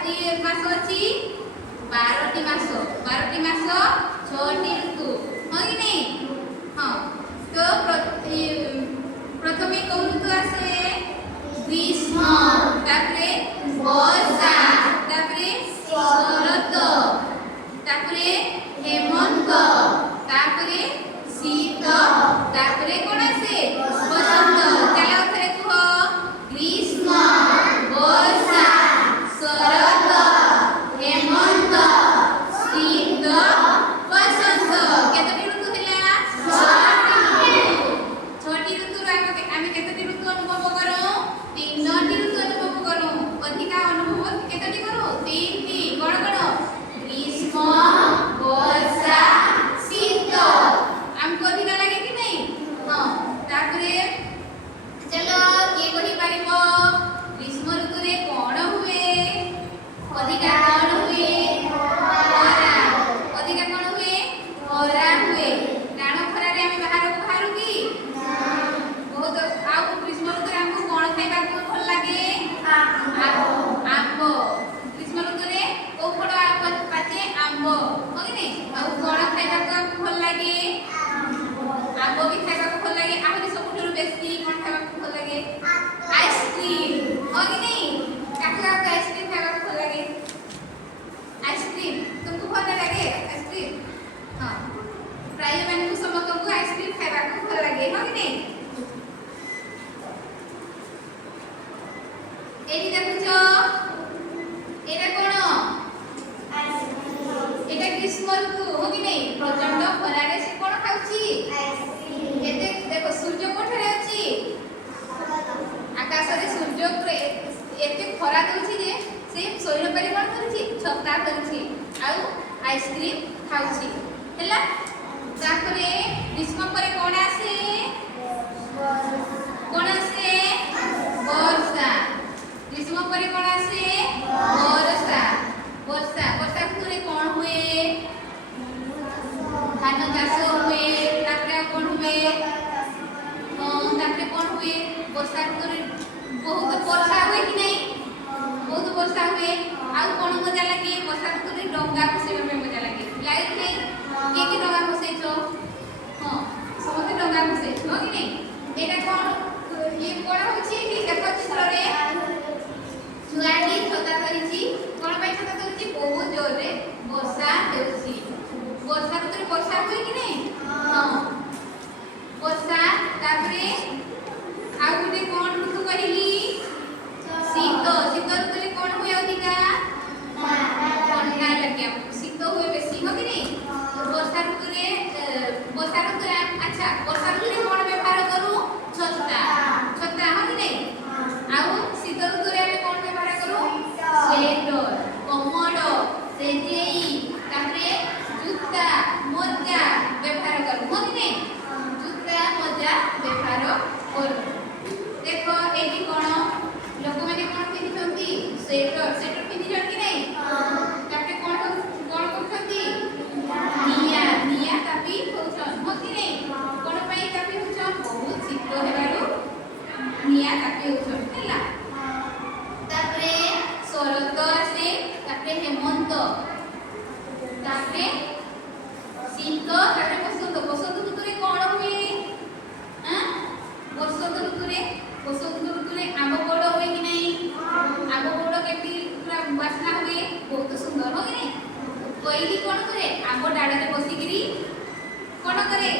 मास अछि 12टी मास 6टी ऋतु हो कि नहीं। हाँ तो प्रथमे कौ ऋतु आसे ग्रीष्म तापरे वर्षा तापरे शरत तापरे हेमंत तापरे शीत तापरे कोन आसे बसंत। चलो थरे कह ग्रीष्म वर्षा शरत हेमंत शीत बसंत। केतटी ऋतु हैला 6टी ऋतु आमे केतटी ऋतु अनुभव करू 3टी ऋतु अनुभव करू। अधिका अनुभव केतटी करू 3टी कोन कोन ग्रीष्म वर्षा शीत हमको अधिका लगे कि नहीं। हाँ तापरे चलो ये कहि पारिबो ग्रीष्म ऋतु रे कोन हुए अधिका कोन हुए खरा अधिका कोन हुए खरा हुए काण खरा रे हम बाहर को बाहर की बहुत आ ग्रीष्म ऋतु रे हमको कोन खाइबा को भल लागे आंबो। ग्रीष्म ऋतु रे को फळ पाचे आंबो हो कि नहीं। आ कोन खाइबा को भल लागे आंबो भी खाइबा को भल लागे। आहुरी सबुठुरु बेसी कोन खाइबा को भल लागे आइसक्रीम हो कि नहीं। काका का आइसक्रीम खाइबा को भल लागे आइसक्रीम तुमको भल लागे आइसक्रीम। हां प्राय माने को समस्त को आइसक्रीम खाइबा को भल लागे हो कि नहीं। एटी देखुछो एटा कोन एटा ग्रीष्म ऋतु हो कि नहीं। प्रचंड खरा रे से कोन खाउची एते देखो सूर्य कोठरे अछि आकाश रे सूर्य एते खरा दउची जे से सोइनो परि कोन करछि छत्ता करछि आ आइसक्रीम खाउछि हैला। तापरे ग्रीष्म परे कोन आसे वर्षा। ग्रीष्म परे कोन आसे वर्षा वर्षा वर्षा ऋतु रे कोन हुए धान चाष हुए तापरे कोन हुए तापरे कोन हुए वर्षा ऋतु रे बहुत वर्षा हुए कि नहीं बहुत वर्षा हुए। आ कोन मजा लागे वर्षा ऋतु रे डंगा बसैबा में मजा लागे लागे कि नहीं के डंगा बसैछो। हां समते डंगा बसैछो कि नहीं। एटा कोन ये कोन होछि कि देखो चित्र रे छुआटी छता करिछि कोन पई छता करिछि बहुत जोर रे वर्षा हेउछि। वर्षा ऋतु रे वर्षा हुए कि नहीं। हां वर्षा तापरे आ गुटे कोन ऋतु कहिली शीत। शीत ऋतु रे कोन हुए अधिका ठंडा लगे शीत हुए बेसी हो कि नहीं। वर्षा ऋतु रे अच्छा वर्षा ऋतु रे कोन व्यवहार करू छत्ता छत्ता हो कि नहीं। आ शीत ऋतु रे हम कोन व्यवहार करू स्वेटर कमल सेजेई तापरे जूता मोजा व्यवहार करू हो कि नहीं। जूता मोजा व्यवहार करू। देखो एटी कोन लोक माने कोन पिनिछंती स्वेटर स्वेटर पिनिछन कि नहीं। तापरे कोन करछंती निया निया तापी होछन हो कि नहीं। कोन पई तापी होछन बहुत शीत हेबारु निया तापी होछन हैला। तापरे शरत आसे तापरे हेमंत तापरे शीत तापरे बसंत। बसंत ऋतु रे कोन हुए बसंत ऋतु रे आंब बड़ हुए कि नहीं। आंब बड़ केटी पूरा वासना हुए बहुत सुंदर हो कि नहीं। कोइली कोन करे आंब डाड़ रे बसिगिरी कोन करे